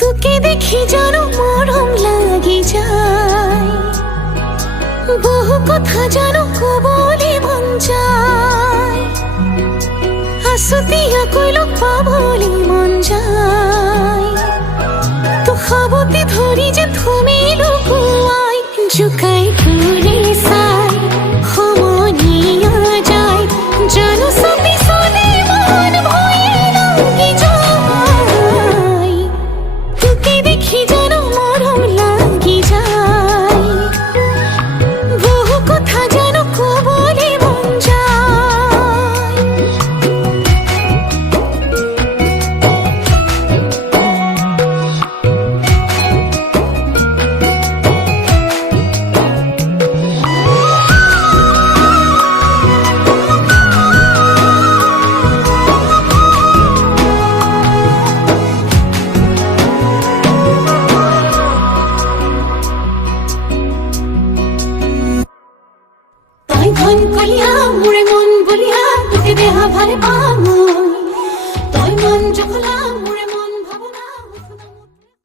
তোকে দেখি যেন মরম লাগি যায়, বহু কথা যেন কবলে মন যায়, আসতিয়া কইল পাবলি মন যায়। তো খাবতে ধরি যে তুমি লুকুয়াই, জুকাই পুরে সাই সমনিয়া যায়, জানো সবই শুনে মন ভয়ে লাগি যায়। তোকে দেখি যেন মরম লাগি যায়, বহু কথা যেন কবলে মন যায়। তাই ধন কলিয়া মোরে মন বলিয়া তোকে দেহা ভারে পামু,